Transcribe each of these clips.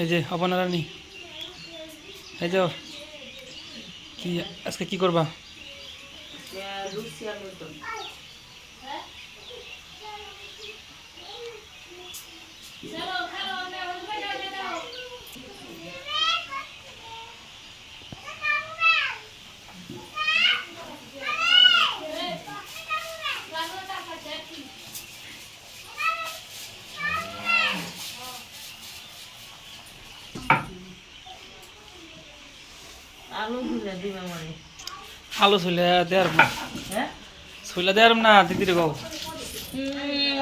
এই যে আপনারা নি এই যে কি আজকে কি করবা? আলু ছুলে দেয়ার না, ছুলে দেয়ার না দিদিরে গো।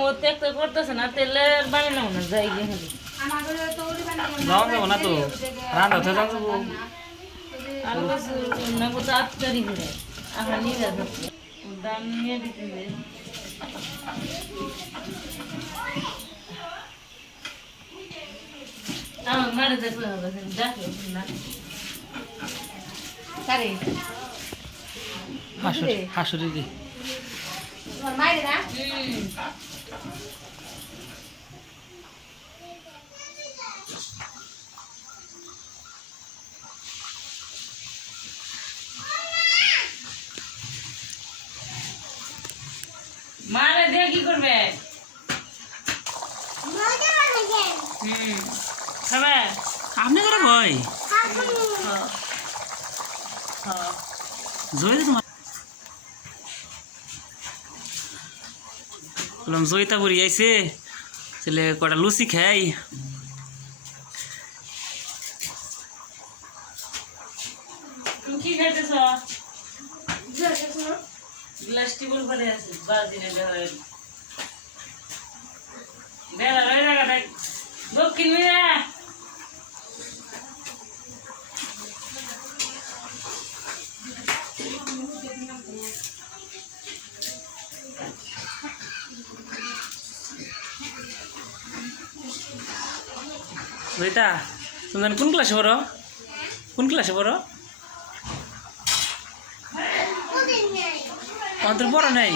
ও তেল তো করতেছে না, তেলের বানি নাও না যাই গিয়ে হলো যাও যাবো না তো রান্না হতে যাও যাবো। আলু গাছ না কত আটকারি ঘুরে আহা নিয়ে যাবে দাম নিয়ে দিতে আমার মারে দেখলে হবে দেখো না কারে হাসুরি দি মারে না মারে দিয়ে কি করবে? খাবে আপনি করে ভাই জয় তোমার বললাম জয়িতা বুড়ি আইছে ছেলে কটা লুচি খাই। তুমি কি খাইতেছ? গ্লাস টিবল ভরে আছে বালতিনে বেলা রয়ে জায়গাটা দক্ষিণ মিয়া জয়িতা তুমি জানো কোন ক্লাসে পড়ো? কোন ক্লাসে পড়ো? আমাদের পড়া নাই।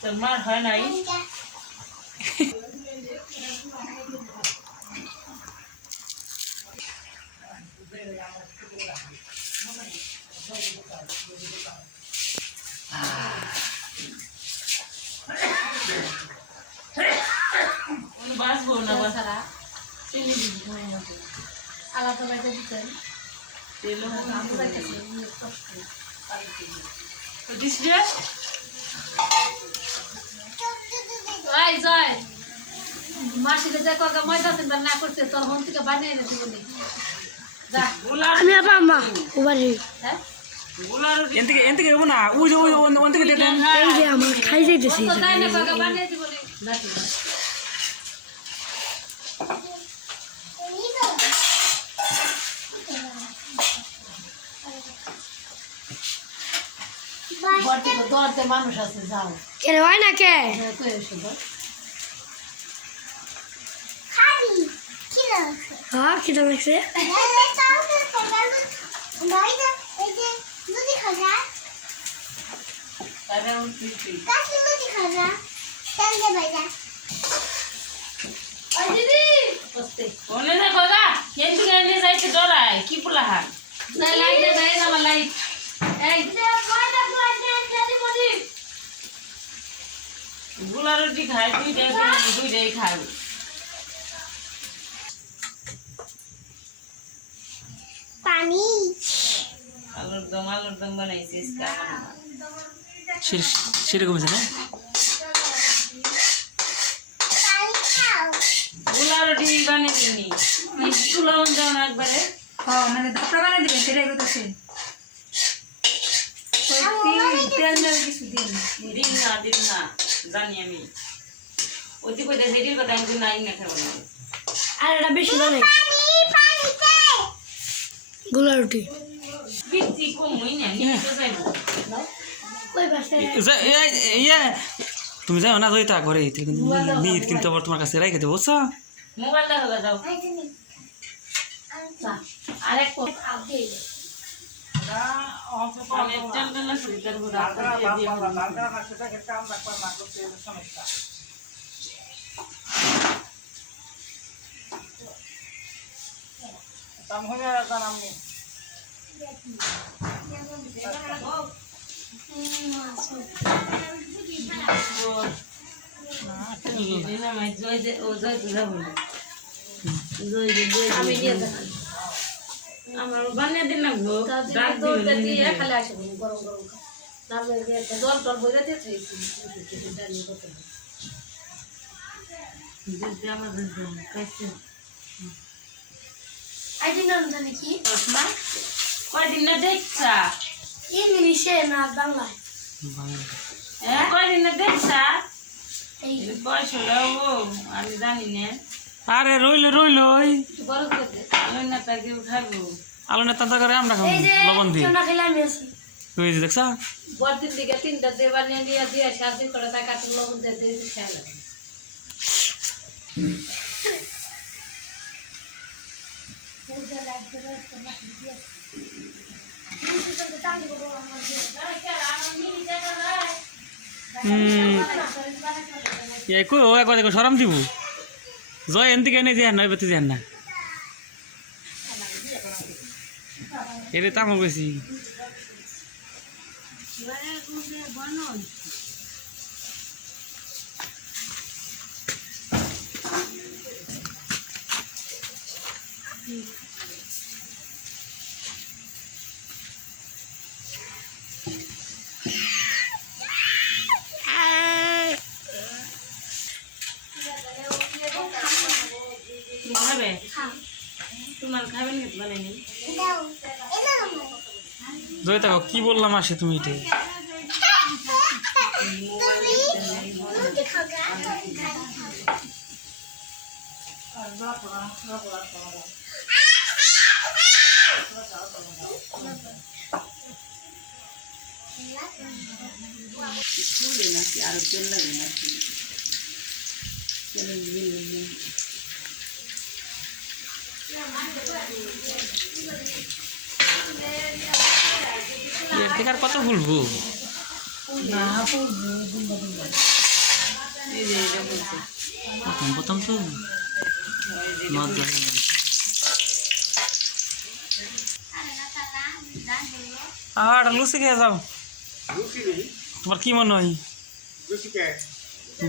তোর মার হয় নাই বাঁচবো না বাসারা চিনি দিদি আলাদা লাগে দিতেন তেল জয় মাসিকে যে কাকা ময়দা চিন্তা না করছে তোর হোম থেকে বানিয়ে এনেছি বলি আমি আবার মা ওবারে হ্যাঁ এনতে হবো না ওই যে ওই ওন থেকে দেন এই যে আমার খাই যাইতেছি তো তাই না কাকা বানিয়ে দি বলি দরতে মানুষ আছে যাও কে হয় না কে হ্যাঁ কি দাম লাগছে কি পোলা হাত লাইট গুলা রুটি খায় দুইটাই খায় পানি আলুর দম বানাইছে সেরকম আছে না? গুলা রুটি বানিয়ে দিনি একটু লবণ দেও না একবারে মানে ধাপড়া বানিয়ে দেবেন সেটাই করতেছে তেল দেওয়ার কিছু দিন দিন না জানি আমি ওই কইতে সেটির কথা আমি নাই না খাবো না আর এটা বেশি বানাই গোলা রুটি বিচি কমই না নিতে যাইবো কই বাসে তুমি যাও না জয়িতা ঘরে নিত কিন্তু আবার তোমার কাছে রাইখে দেবো বুঝছো? মোবাইল দেখো যাও আরেক আমি চাল ডাল আছে তারপর আপনার দিয়ে দিয়ে আমার বানিয়ে দিলাম গো ডাক দিয়ে খালি আসে গরম গরম না জল টল বইরে দিয়েছে আমাদের খাইছে আইডি নাম জানি কি কয়দিন না দেখছা ইংলিশে না বাংলায় কয়দিন না দেখছা এই বয়স হলো ও আমি জানি না আরে রইলই বড় করতে আলো না তা কেউ খাবো আলু নেতা করে আমরা খাবো এই যে লবণ দিয়ে চনা খেলে আমি আছি তুই যে দেখছা বড়দিন দিকে 3টা দেবা নিয়ে দিয়ে দিয়ে শাদি করে তা কাটু লবণ দিয়ে দিয়ে খেলা কই ও একবার দেখো সরাম দিব জয় এনতি কেন যে নয় বেতে যে না এরে তামো বেশি খাবে তোমার খাবেন না বানাইনি জয় দেখো কি বললাম আসে তুমি এটা ফুলে নাকি আরো তেল লাগে নাকি তেলের বিল নেই এর থেকে আর কত ভুলবো এই যে এটা বলছে প্রথম তো মজা আর লুচি খেয়ে যাও তোমার কি মনে হয়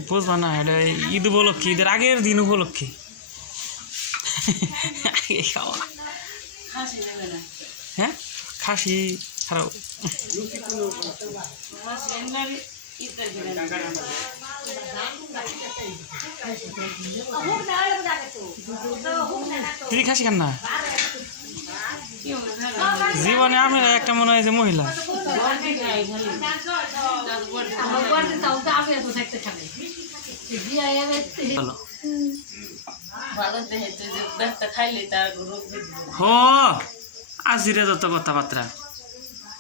বুঝবা না এটা ঈদ উপলক্ষে ঈদের আগের দিন উপলক্ষে খাওয়া খাসি নেবে না হ্যাঁ খাসি ছাড়াও খাসি এমনি ঈদের দিনে তুই খাসি খান না কি হবে খাবে জীবনে আমি একটা মনে হয় যে মহিলা বড়ি খাই খালি তারপর আমার বড়দিন তাও তো আমি এত থাকতে খাবে দিয়া এবে ভালো ভালো দেখে তুই যে ব্যাগটা খাইলে তার রোগ বেঁধে হো আজিরে যত কথাবার্তা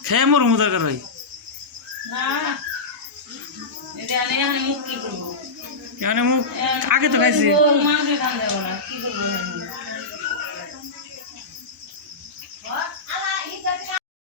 খেয়ে মোর মুদার কর ভাই না এটা আমি মুখ কি করবো এখানে মুখ আগে তো খাইছি মাকে কান দেবো না কি করবো